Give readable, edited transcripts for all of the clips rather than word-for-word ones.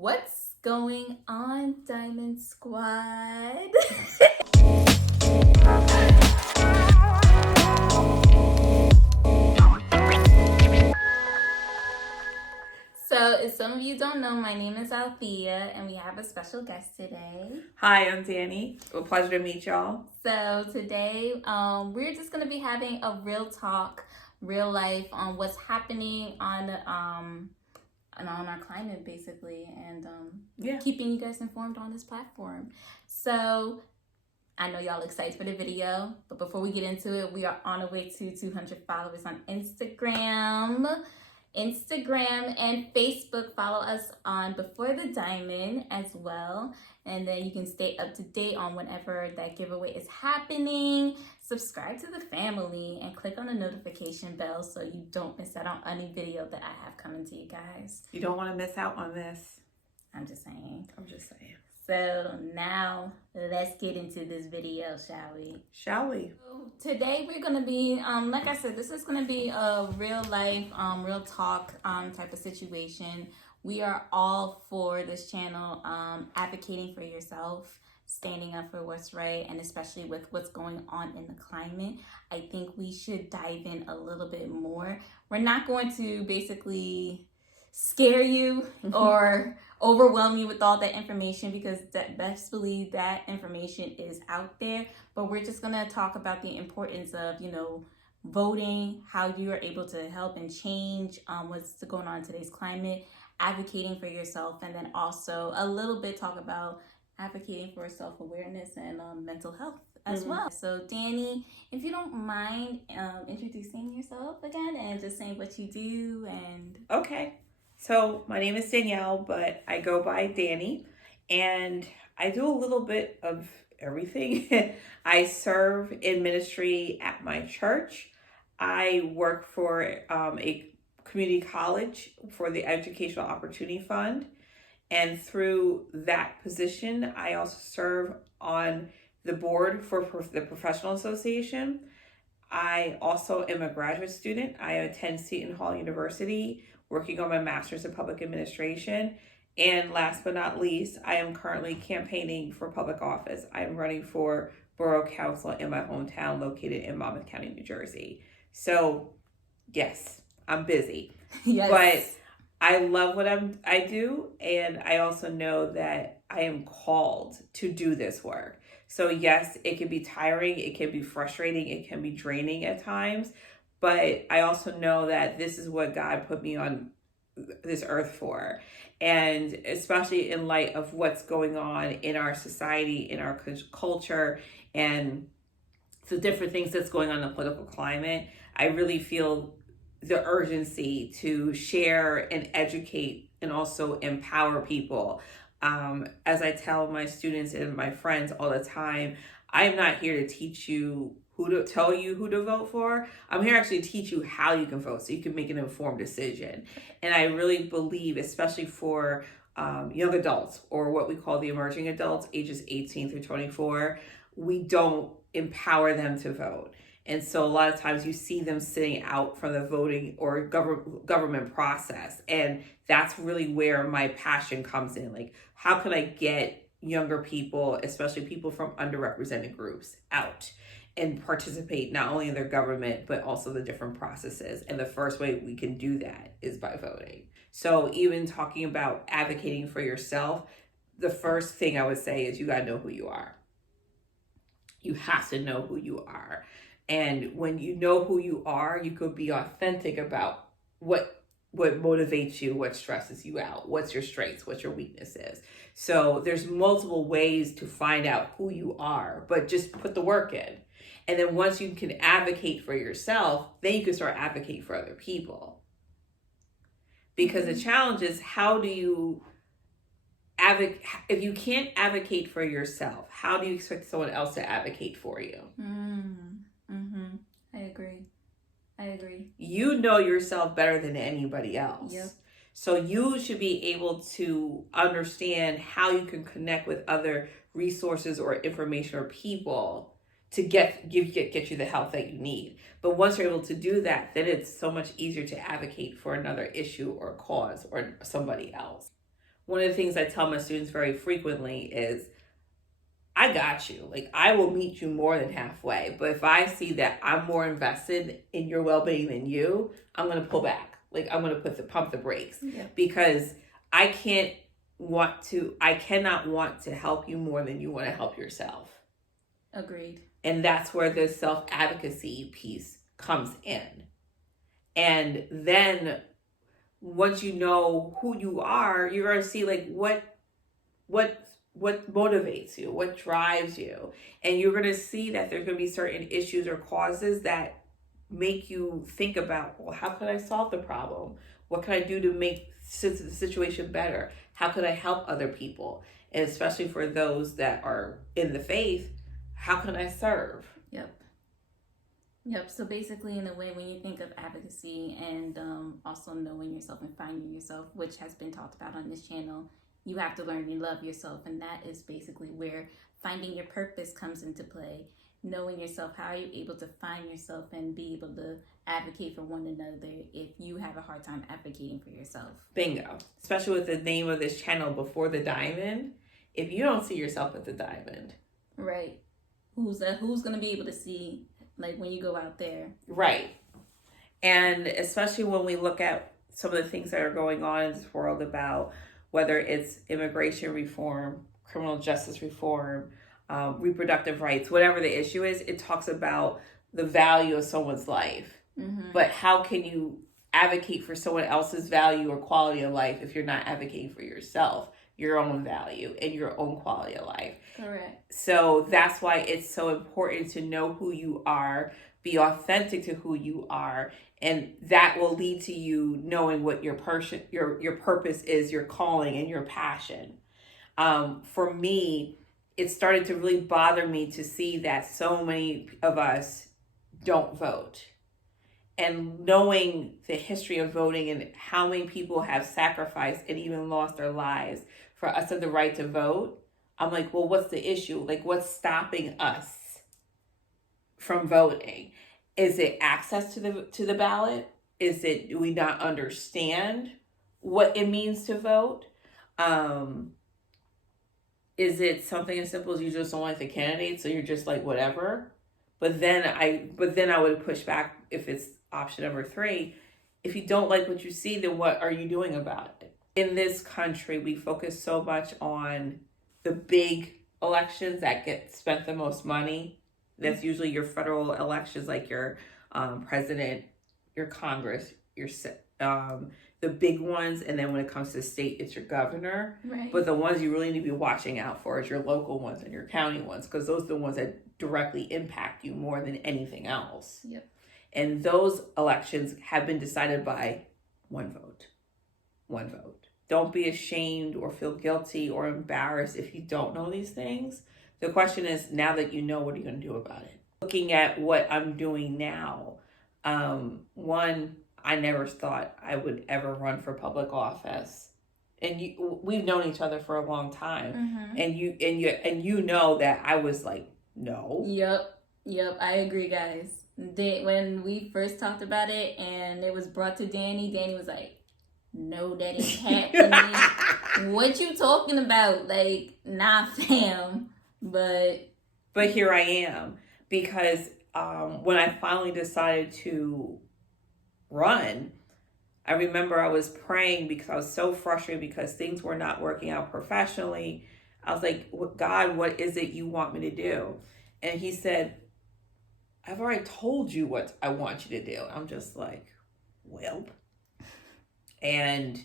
What's going on, Diamond Squad? So, if some of you don't know, my name is Althea, and we have a special guest today. Hi, I'm Danny. A pleasure to meet y'all. So today, we're just gonna be having a real talk, real life on what's happening on our climate, basically, and keeping you guys informed on this platform. So I know y'all excited for the video, but before we get into it, we are on our way to 200 followers on Instagram and Facebook. Follow us on Before the Diamond as well, and then you can stay up to date on whenever that giveaway is happening. Subscribe to the family and click on the notification bell so you don't miss out on any video that I have coming to you guys. You don't want to miss out on this. I'm just saying. So now let's get into this video, shall we? So today we're gonna be, like I said, this is gonna be a real life, real talk type of situation. We are all for this channel, advocating for yourself, standing up for what's right, and especially with what's going on in the climate. I think we should dive in a little bit more. We're not going to basically scare you or overwhelm you with all that information, because best believe that information is out there. But we're just gonna talk about the importance of, voting, how you are able to help and change what's going on in today's climate, advocating for yourself, and then also a little bit talk about advocating for self-awareness and mental health as well. So Danny, if you don't mind introducing yourself again and just saying what you do. And okay. So my name is Danielle, but I go by Danny, and I do a little bit of everything. I serve in ministry at my church. I work for a community college for the Educational Opportunity Fund. And through that position, I also serve on the board for the Professional Association. I also am a graduate student. I attend Seton Hall University, working on my master's in public administration. And last but not least, I am currently campaigning for public office. I am running for borough council in my hometown, located in Monmouth County, New Jersey. So yes, I'm busy. Yes. But I love what I do, and I also know that I am called to do this work. So yes, it can be tiring, it can be frustrating, it can be draining at times, but I also know that this is what God put me on this earth for. And especially in light of what's going on in our society, in our culture, and the different things that's going on in the political climate, I really feel the urgency to share and educate and also empower people. As I tell my students and my friends all the time, I'm not here to teach you tell you who to vote for. I'm here actually to teach you how you can vote so you can make an informed decision. And I really believe, especially for young adults, or what we call the emerging adults, ages 18 through 24, we don't empower them to vote. And so a lot of times you see them sitting out from the voting or government process. And that's really where my passion comes in. Like, how can I get younger people, especially people from underrepresented groups, out and participate not only in their government, but also the different processes. And the first way we can do that is by voting. So even talking about advocating for yourself, the first thing I would say is you got to know who you are. You have to know who you are. And when you know who you are, you could be authentic about what motivates you, what stresses you out, what's your strengths, what your weaknesses. So there's multiple ways to find out who you are, but just put the work in. And then once you can advocate for yourself, then you can start advocating for other people. Because the challenge is, how do you advocate? If you can't advocate for yourself, how do you expect someone else to advocate for you? I agree. You know yourself better than anybody else. Yep. So you should be able to understand how you can connect with other resources or information or people to get you the help that you need. But once you're able to do that, then it's so much easier to advocate for another issue or cause or somebody else. one of the things I tell my students very frequently is, I got you. Like, I will meet you more than halfway. But if I see that I'm more invested in your well-being than you, I'm going to pull back. Like, I'm going to pump the brakes. Yeah. Because I cannot want to help you more than you want to help yourself. Agreed. And that's where the self-advocacy piece comes in. And then once you know who you are, you're going to see like what motivates you, what drives you. And you're going to see that there's going to be certain issues or causes that make you think about, well, how can I solve the problem? What can I do to make the situation better? How can I help other people? And especially for those that are in the faith, how can I serve? Yep. So basically, in a way, when you think of advocacy and also knowing yourself and finding yourself, which has been talked about on this channel, you have to learn to love yourself. And that is basically where finding your purpose comes into play. Knowing yourself, how are you able to find yourself and be able to advocate for one another if you have a hard time advocating for yourself? Bingo. Especially with the name of this channel, Before the Diamond. If you don't see yourself at the diamond. Right. Who's going to be able to see, like, when you go out there? Right. And especially when we look at some of the things that are going on in this world about whether it's immigration reform, criminal justice reform, reproductive rights, whatever the issue is, it talks about the value of someone's life. Mm-hmm. But how can you advocate for someone else's value or quality of life if you're not advocating for yourself, your own value and your own quality of life? Correct. So that's why it's so important to know who you are, be authentic to who you are, and that will lead to you knowing what your purpose is, your calling and your passion. For me, it started to really bother me to see that so many of us don't vote. And knowing the history of voting and how many people have sacrificed and even lost their lives for us to have the right to vote, I'm like, well, what's the issue? Like, what's stopping us from voting? Is it access to the ballot? Is it, do we not understand what it means to vote? Is it something as simple as you just don't like the candidate, so you're just like, whatever? But then I would push back if it's option number 3. If you don't like what you see, then what are you doing about it? In this country, we focus so much on the big elections that get spent the most money. That's usually your federal elections, like your president, your Congress, your the big ones. And then when it comes to state, it's your governor. Right. But the ones you really need to be watching out for is your local ones and your county ones, because those are the ones that directly impact you more than anything else. Yep. And those elections have been decided by one vote. One vote. Don't be ashamed or feel guilty or embarrassed if you don't know these things. The question is, now that you know, what are you going to do about it? Looking at what I'm doing now, one, I never thought I would ever run for public office. And we've known each other for a long time. Mm-hmm. And you know that I was like, no. Yep, I agree, guys. When we first talked about it and it was brought to Danny was like, no, that ain't happening. What you talking about? Like, nah, fam. But here I am, because when I finally decided to run, I remember I was praying because I was so frustrated because things were not working out professionally. I was like, God, what is it you want me to do? And he said, I've already told you what I want you to do. I'm just like, well. And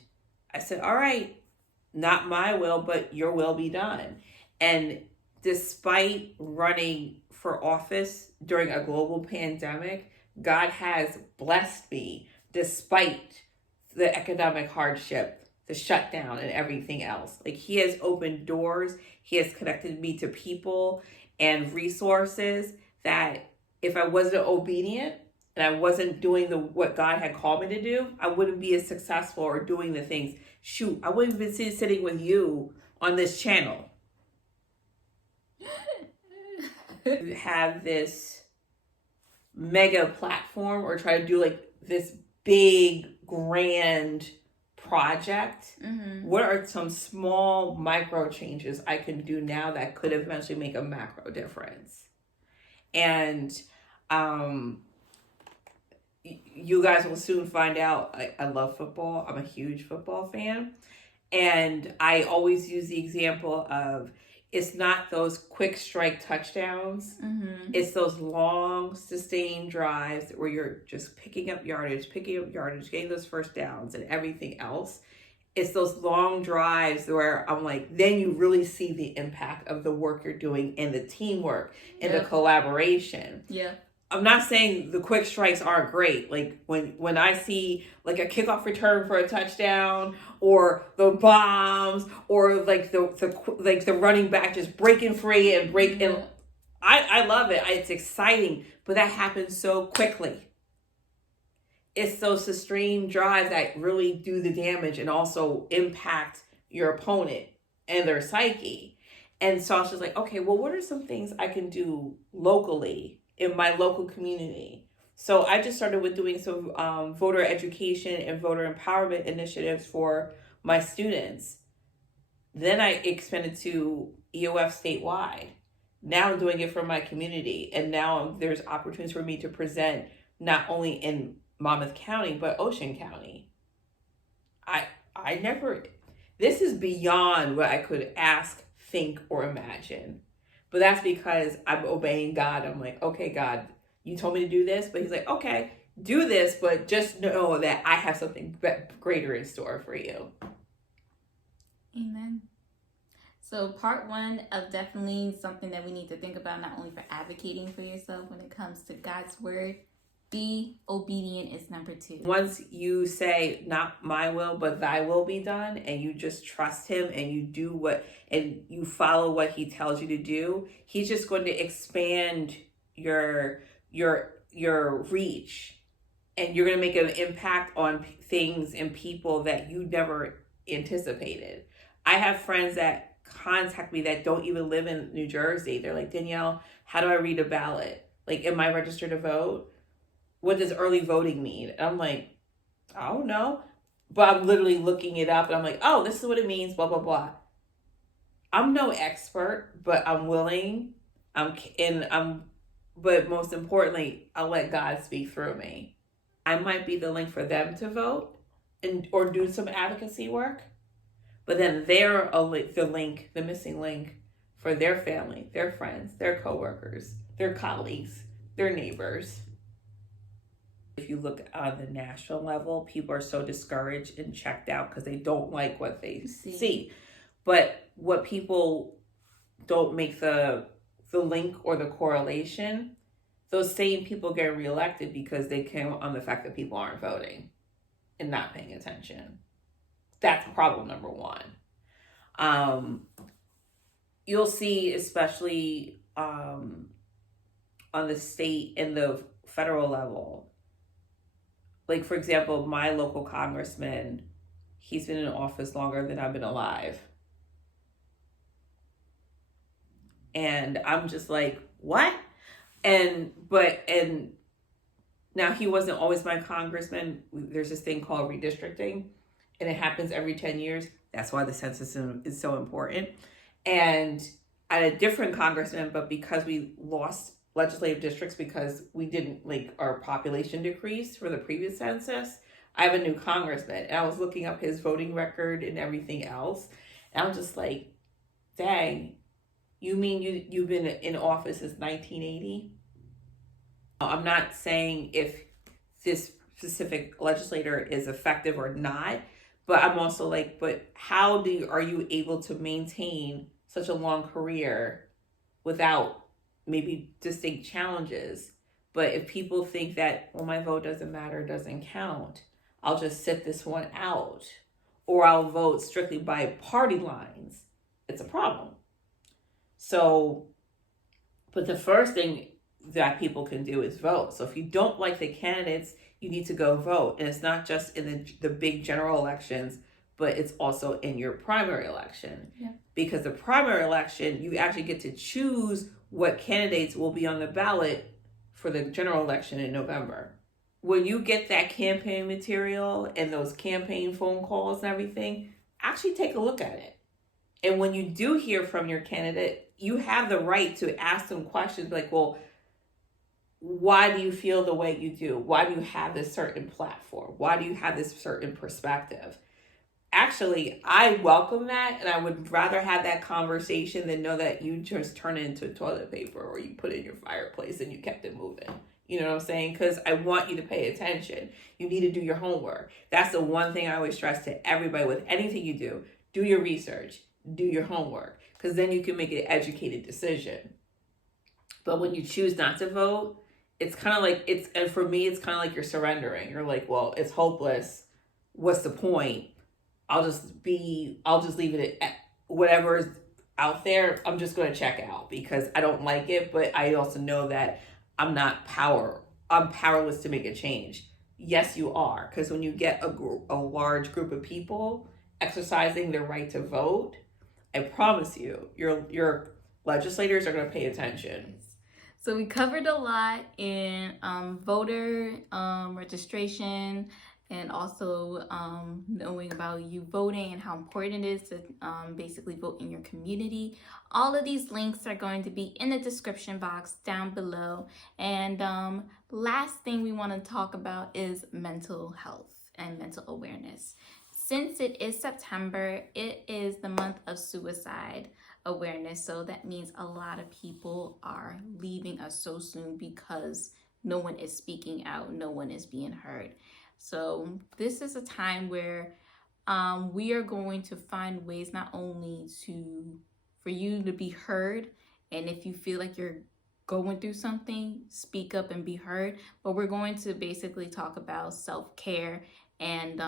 I said, all right, not my will, but your will be done. And despite running for office during a global pandemic, God has blessed me despite the economic hardship, the shutdown, and everything else. Like, he has opened doors. He has connected me to people and resources that if I wasn't obedient and I wasn't doing what God had called me to do, I wouldn't be as successful or doing the things. Shoot, I wouldn't have been sitting with you on this channel. You have this mega platform or try to do like this big, grand project, what are some small micro changes I can do now that could eventually make a macro difference? And you guys will soon find out I love football. I'm a huge football fan. And I always use the example of it's not those quick strike touchdowns. It's those long, sustained drives where you're just picking up yardage, getting those first downs and everything else. It's those long drives where I'm like, then you really see the impact of the work you're doing and the teamwork and the collaboration. Yeah. I'm not saying the quick strikes aren't great. Like when I see like a kickoff return for a touchdown, or the bombs, or like the running back just breaking free and breaking, I love it. It's exciting, but that happens so quickly. It's those sustained drives that really do the damage and also impact your opponent and their psyche. And so I was just like, okay, well, what are some things I can do locally in my local community? So I just started with doing some voter education and voter empowerment initiatives for my students. Then I expanded to EOF statewide. Now I'm doing it for my community. And now there's opportunities for me to present not only in Monmouth County, but Ocean County. I never, this is beyond what I could ask, think, or imagine. But that's because I'm obeying God. I'm like, okay, God, you told me to do this. But he's like, okay, do this, but just know that I have something greater in store for you. Amen. So part one of definitely something that we need to think about, not only for advocating for yourself when it comes to God's word, be obedient is number 2. Once you say, not my will, but thy will be done, and you just trust him and you do and you follow what he tells you to do, he's just going to expand your reach, and you're going to make an impact on things and people that you never anticipated. I have friends that contact me that don't even live in New Jersey. They're like, Danielle, how do I read a ballot? Like, am I registered to vote? What does early voting mean? And I'm like, I don't know. But I'm literally looking it up and I'm like, oh, this is what it means, blah, blah, blah. I'm no expert, but I'm willing. But most importantly, I'll let God speak through me. I might be the link for them to vote or do some advocacy work. But then they're the missing link for their family, their friends, their coworkers, their colleagues, their neighbors. If you look on the national level, people are so discouraged and checked out because they don't like what they see. But what people don't make the link or the correlation, those same people get reelected because they came on the fact that people aren't voting and not paying attention. That's problem number 1. You'll see, especially on the state and the federal level, like, for example, my local congressman, he's been in office longer than I've been alive. And I'm just like, what? And now he wasn't always my congressman. There's this thing called redistricting, and it happens every 10 years. That's why the census is so important. And I had a different congressman, but because we lost legislative districts because we didn't, our population decreased for the previous census, I have a new congressman. And I was looking up his voting record and everything else. And I'm just like, dang, you mean you've been in office since 1980? I'm not saying if this specific legislator is effective or not, but I'm also like, but how are you able to maintain such a long career without maybe distinct challenges? But if people think that, well, my vote doesn't matter, doesn't count, I'll just sit this one out, or I'll vote strictly by party lines, it's a problem. So, but the first thing that people can do is vote. So if you don't like the candidates, you need to go vote. And it's not just in the big general elections, but it's also in your primary election. Yeah. Because the primary election, you actually get to choose what candidates will be on the ballot for the general election in November. when you get that campaign material and those campaign phone calls and everything, actually take a look at it. And when you do hear from your candidate, you have the right to ask them questions like, well, why do you feel the way you do? Why do you have this certain platform? Why do you have this certain perspective? Actually, I welcome that, and I would rather have that conversation than know that you just turn it into toilet paper or you put it in your fireplace and you kept it moving. You know what I'm saying? Because I want you to pay attention. You need to do your homework. That's the one thing I always stress to everybody with anything you do. Do your research. Do your homework. Because then you can make an educated decision. But when you choose not to vote, it's kind of like, and for me, it's kind of like you're surrendering. You're like, well, it's hopeless. What's the point? I'll just leave it at whatever's out there. I'm just going to check out because I don't like it. But I also know that I'm powerless to make a change. Yes, you are. Because when you get a large group of people exercising their right to vote, I promise you, your legislators are going to pay attention. So we covered a lot in voter registration and also knowing about you voting and how important it is to basically vote in your community. All of these links are going to be in the description box down below. And last thing we want to talk about is mental health and mental awareness. Since it is September, it is the month of suicide awareness. So that means a lot of people are leaving us so soon because no one is speaking out, no one is being heard. So this is a time where we are going to find ways not only for you to be heard, and if you feel like you're going through something, speak up and be heard, but we're going to basically talk about self-care and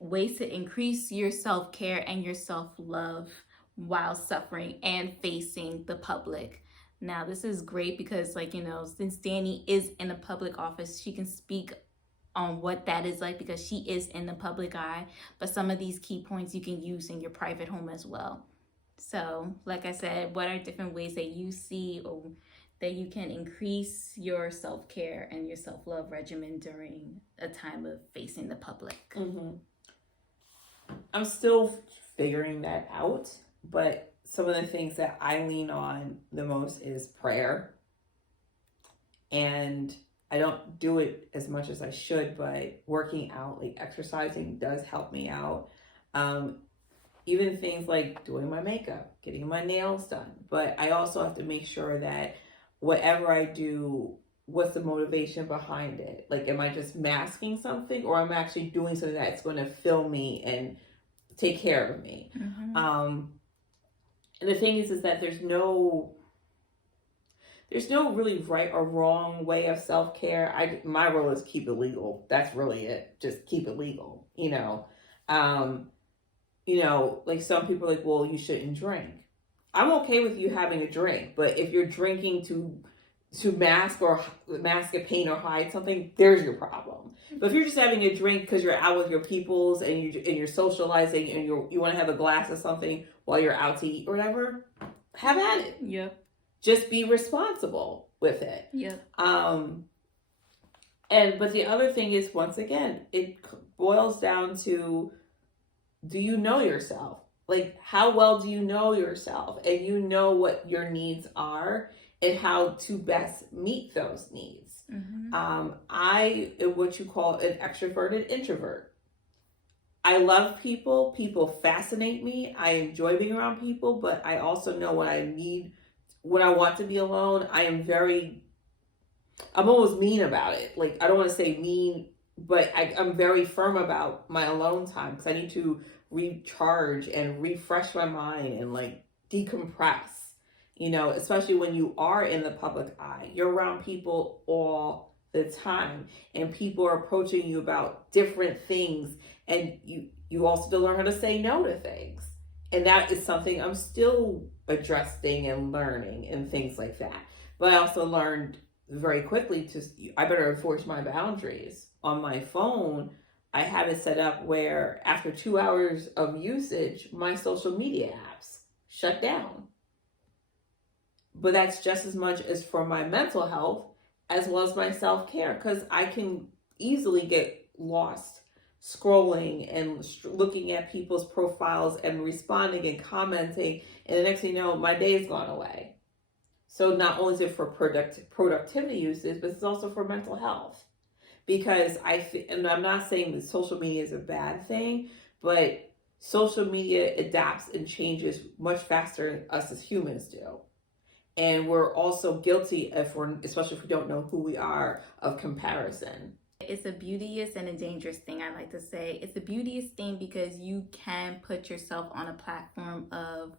ways to increase your self-care and your self-love while suffering and facing the public. Now, this is great because, since Danny is in a public office, she can speak on what that is like because she is in the public eye. But some of these key points you can use in your private home as well. So, like I said, what are different ways that you see or that you can increase your self-care and your self-love regimen during a time of facing the public? Mm-hmm. I'm still figuring that out, but some of the things that I lean on the most is prayer. And I don't do it as much as I should, but working out, like exercising, does help me out. Even things like doing my makeup, getting my nails done. But I also have to make sure that whatever I do, what's the motivation behind it? Like, am I just masking something, or am I actually doing something that's going to fill me and take care of me? Mm-hmm. And the thing is that there's no really right or wrong way of self-care. My role is keep it legal. That's really it. Just keep it legal. Like some people are like, well, you shouldn't drink. I'm okay with you having a drink, but if you're drinking to mask a pain or hide something, there's your problem. But if you're just having a drink because you're out with your peoples and you're socializing and you want to have a glass of something while you're out to eat or whatever, have at it. Yep. Just be responsible with it. Yep. But the other thing is, once again, it boils down to, do you know yourself? Like, how well do you know yourself? And you know what your needs are and how to best meet those needs. Mm-hmm. I am what you call an extroverted introvert. I love people. People fascinate me. I enjoy being around people, but I also know what I need when I want to be alone. I'm almost mean about it. Like, I don't want to say mean, but I'm very firm about my alone time because I need to recharge and refresh my mind and like decompress, especially when you are in the public eye. You're around people all the time and people are approaching you about different things, and you also have to learn how to say no to things. And that is something I'm still adjusting and learning and things like that. But I also learned very quickly I better enforce my boundaries. On my phone, I have it set up where after 2 hours of usage, my social media apps shut down. But that's just as much as for my mental health as well as my self-care, because I can easily get lost scrolling and looking at people's profiles and responding and commenting, and the next thing you know, my day has gone away. So not only is it for productivity uses, but it's also for mental health. Because and I'm not saying that social media is a bad thing, but social media adapts and changes much faster than us as humans do. And we're also guilty especially if we don't know who we are, of comparison. It's a beauteous and a dangerous thing, I like to say. It's a beauteous thing because you can put yourself on a platform of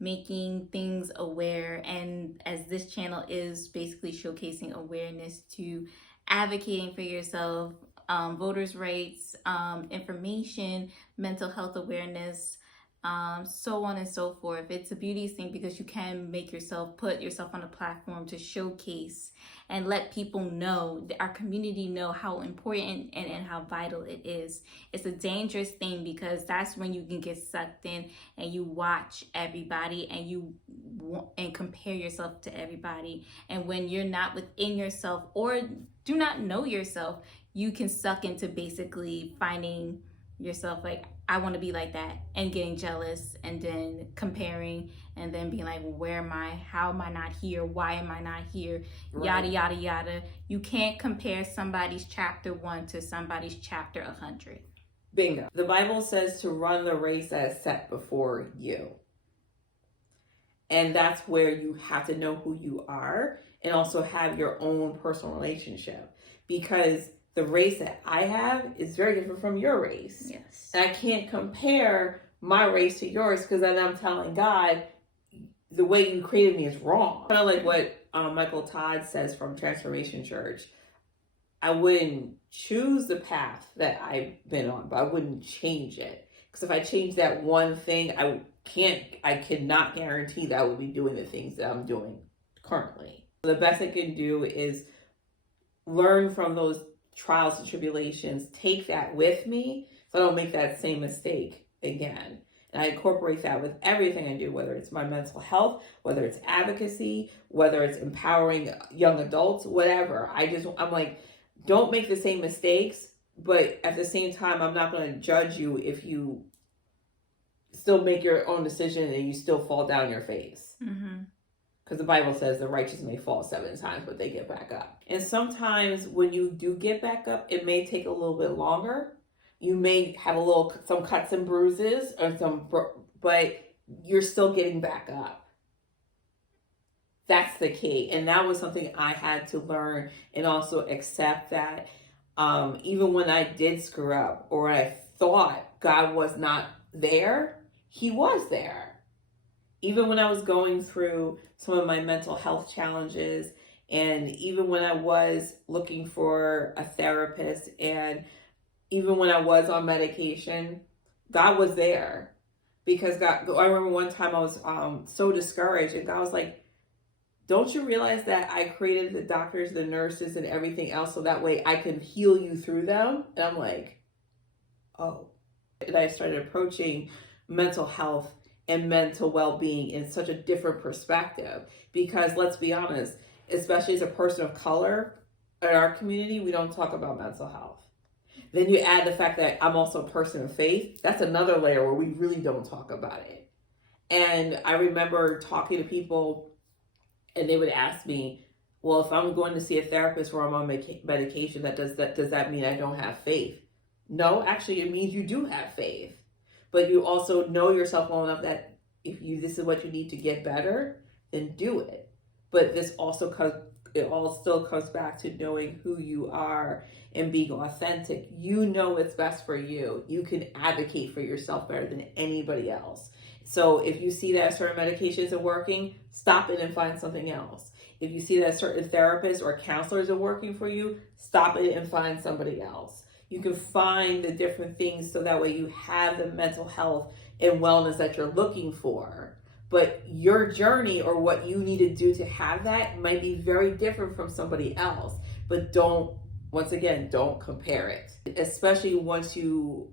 making things aware. And as this channel is basically showcasing awareness to advocating for yourself, voters' rights, information, mental health awareness, so on and so forth. It's a beauty thing because you can put yourself on a platform to showcase and let people know, our community know how important and how vital it is. It's a dangerous thing because that's when you can get sucked in and you watch everybody and compare yourself to everybody. And when you're not within yourself or do not know yourself, you can suck into basically finding yourself like, I want to be like that, and getting jealous and then comparing and then being like, well, where am I? How am I not here? Why am I not here? Right. Yada, yada, yada. You can't compare somebody's chapter 1 to somebody's chapter 100. Bingo. The Bible says to run the race that is set before you. And that's where you have to know who you are and also have your own personal relationship, because the race that I have is very different from your race. Yes. And I can't compare my race to yours, because then I'm telling God, the way you created me is wrong. Kind of like what Michael Todd says from Transformation Church. I wouldn't choose the path that I've been on, but I wouldn't change it. Because if I change that one thing, I cannot guarantee that I will be doing the things that I'm doing currently. The best I can do is learn from those trials and tribulations, take that with me so I don't make that same mistake again. And I incorporate that with everything I do, whether it's my mental health, whether it's advocacy, whether it's empowering young adults, whatever. I'm like, don't make the same mistakes, but at the same time, I'm not going to judge you if you still make your own decision and you still fall down your face. Mm-hmm. Because the Bible says the righteous may fall 7 times, but they get back up. And sometimes when you do get back up, it may take a little bit longer. You may have some cuts and bruises, but you're still getting back up. That's the key. And that was something I had to learn and also accept that even when I did screw up or I thought God was not there, He was there. Even when I was going through some of my mental health challenges, and even when I was looking for a therapist, and even when I was on medication, God was there. Because I remember one time I was so discouraged, and God was like, don't you realize that I created the doctors, the nurses, and everything else so that way I can heal you through them? And I'm like, oh. And I started approaching mental health and mental well-being in such a different perspective, because let's be honest, especially as a person of color in our community, we don't talk about mental health. Then you add the fact that I'm also a person of faith. That's another layer where we really don't talk about it. And I remember talking to people and they would ask me, well, if I'm going to see a therapist or I'm on medication, does that mean I don't have faith? No, actually it means you do have faith. But you also know yourself well enough that if this is what you need to get better, then do it. But it all still comes back to knowing who you are and being authentic. You know what's best for you. You can advocate for yourself better than anybody else. So if you see that a certain medication isn't working, stop it and find something else. If you see that a certain therapist or counselor isn't working for you, stop it and find somebody else. You can find the different things so that way you have the mental health and wellness that you're looking for. But your journey or what you need to do to have that might be very different from somebody else. But don't compare it. Especially once you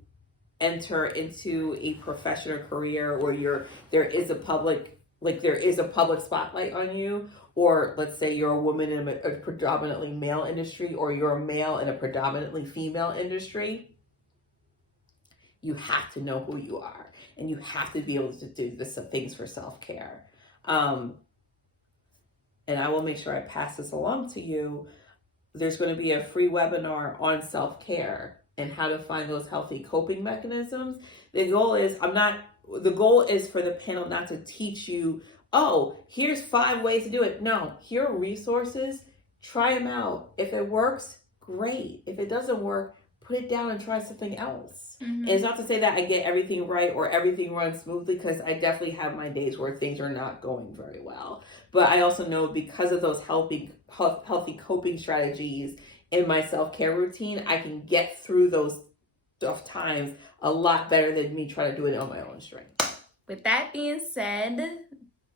enter into a professional career or there is a public like there is a public spotlight on you, or let's say you're a woman in a predominantly male industry, or you're a male in a predominantly female industry, you have to know who you are, and you have to be able to do some things for self-care. And I will make sure I pass this along to you. There's going to be a free webinar on self-care and how to find those healthy coping mechanisms. The goal is for the panel not to teach you, oh, here's 5 ways to do it. No, here are resources. Try them out. If it works, great. If it doesn't work, put it down and try something else. And it's not to say that I get everything right or everything runs smoothly, because I definitely have my days where things are not going very well. But I also know, because of those healthy coping strategies in my self-care routine, I can get through those tough times a lot better than me trying to do it on my own strength. With that being said,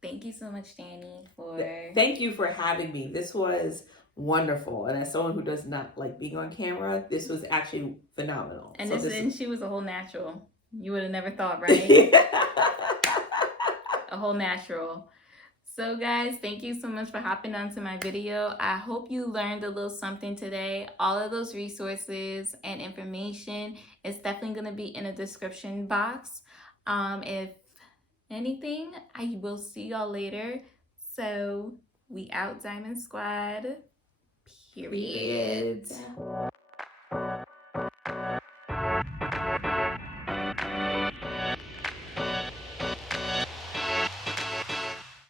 thank you so much, Danny, Thank you for having me. This was wonderful. And as someone who does not like being on camera, this was actually phenomenal. And and she was a whole natural. You would have never thought, right? A whole natural. So guys, thank you so much for hopping onto my video. I hope you learned a little something today. All of those resources and information is definitely going to be in the description box. If anything, I will see y'all later. So we out, Diamond Squad. Period.